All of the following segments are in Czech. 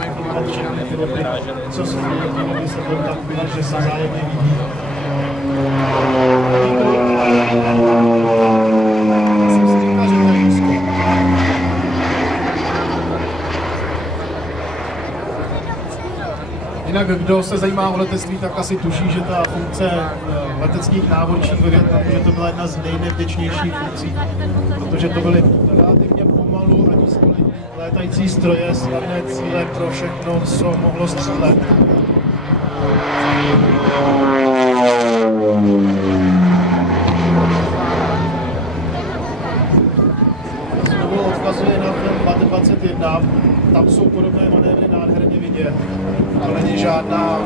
mají pomáhat všechny piloty, co jsou týmový se tam byla, že se zájemně vidí. Já jsem si říkal, že to je úzko. Jinak, kdo se zajímá o letectví, tak asi tuší, že ta funkce leteckých návodčích ve Vietnamu, že to byla jedna z nejnebezpečnějších funkcí, protože to byly relativně pomalu a nízkoletní létající stroje, snadné cíle pro všechno, co mohlo střílet. Znovu odkazuje na film BAT 21, tam jsou podobné manévry nádherně vidět. To není žádná...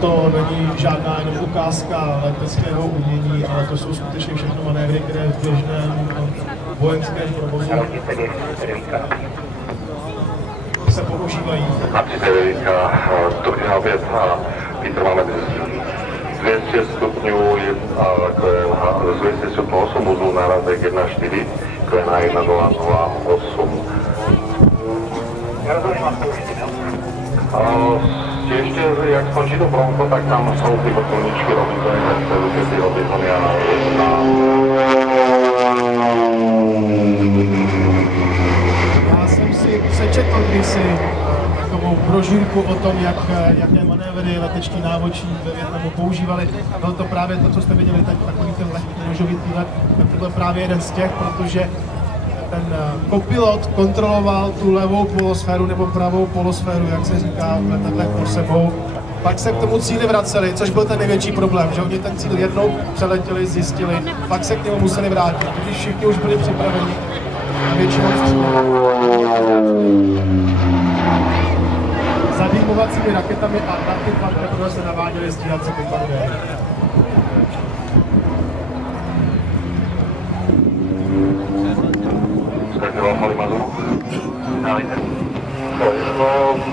To není žádná jenom ukázka leteckého umění, ale to jsou skutečně všechno manévry, které v běžném vojenském provozu se používají. Dobrý oběd, Petr, máme 200 stupňů, z 200 stupňů 8 uzlů nárazek 1.4, to je na 1.008. Já rozumím vás použití, Ještě, jak skončí to bronko, tak tam jsou ty vrtulníčky Robinson, tak se ty Robinsony a Já jsem si přečetl kdysi takovou brožurku o tom, jaké manévry leteční návodčí ve Vietnamu používali. Bylo to právě to, co jste viděli teď, takový ten lehký nožovitý let, tak to byl právě jeden z těch, protože ten kopilot kontroloval tu levou polosféru nebo pravou polosféru, jak se říká v letadlech pro sebou. Pak se k tomu cíli vraceli, což byl ten největší problém, že oni ten cíl jednou přeletěli, zjistili, pak se k němu museli vrátit, když všichni už byli připraveni a většinou zadýmovacími raketami a na ty pak teprve se naváděli stíhací bombardéry.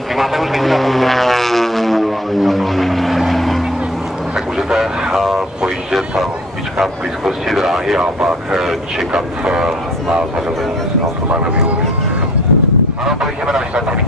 Vy máte už tak můžete pojíždět a vyčkat v blízkosti dráhy a pak čekat na zařazení, jestli nám to tak nevyhovuje. Ano, pojížděme na výsledek.